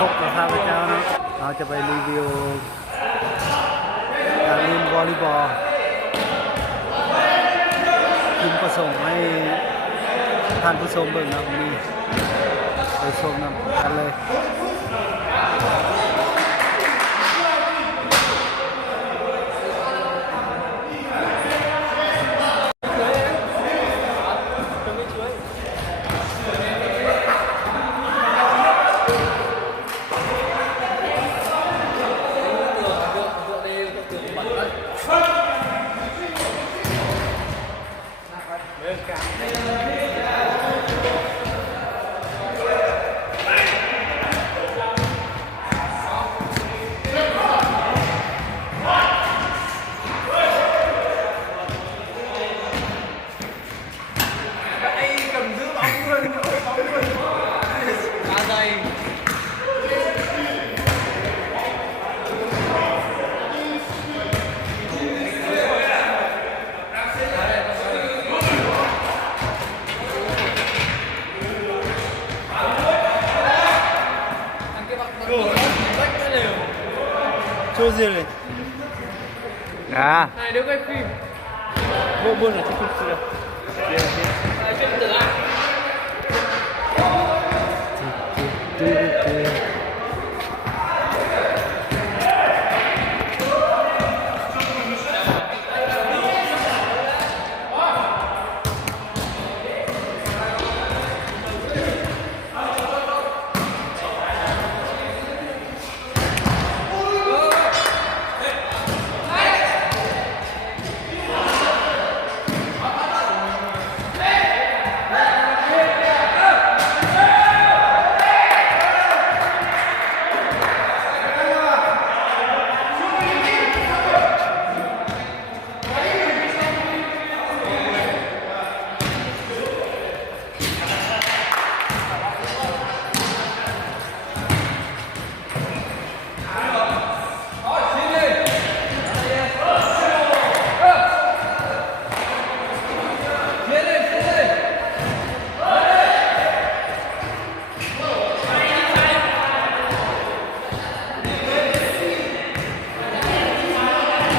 พบกับข้าพเจ้านะเราจะไปรีวิวการเล่นวอลเลย์บอลทีมผสมให้ท่านผู้ชมเบิ่งนะนี่ไปชมกันเลยCho gì này? À. Này nếu quay phim. Vô buôn là thích phim chưa?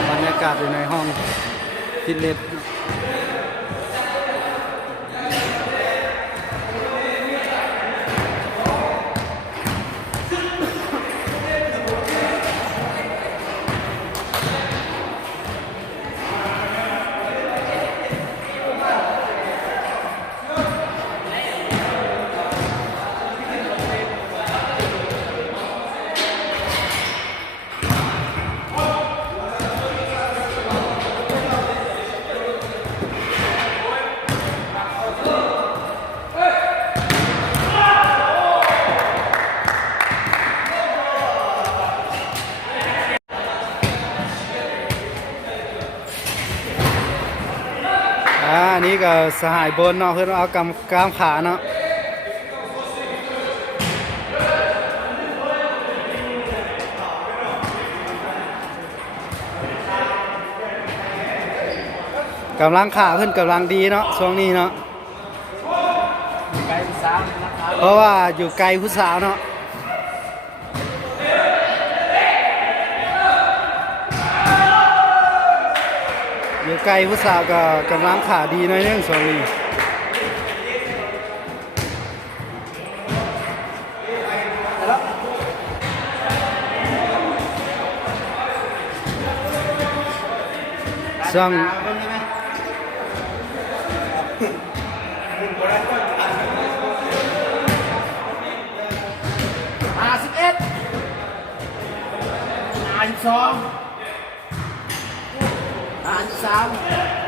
บรรยากาศอยู่ในห้องฟิตเนสนี่ก็สหายบนเนาะเพื่อนเอากล้ามขาเนาะกำลังขาเพื่อนกำลังดีเนาะช่วงนี้เนาะเพราะว่าอยู่ไกลผู้สาวเนาะอยู่ไกลผู้สาวก็กำลังขาดีหน่อยนึงสอรี่สั่ง51 52 53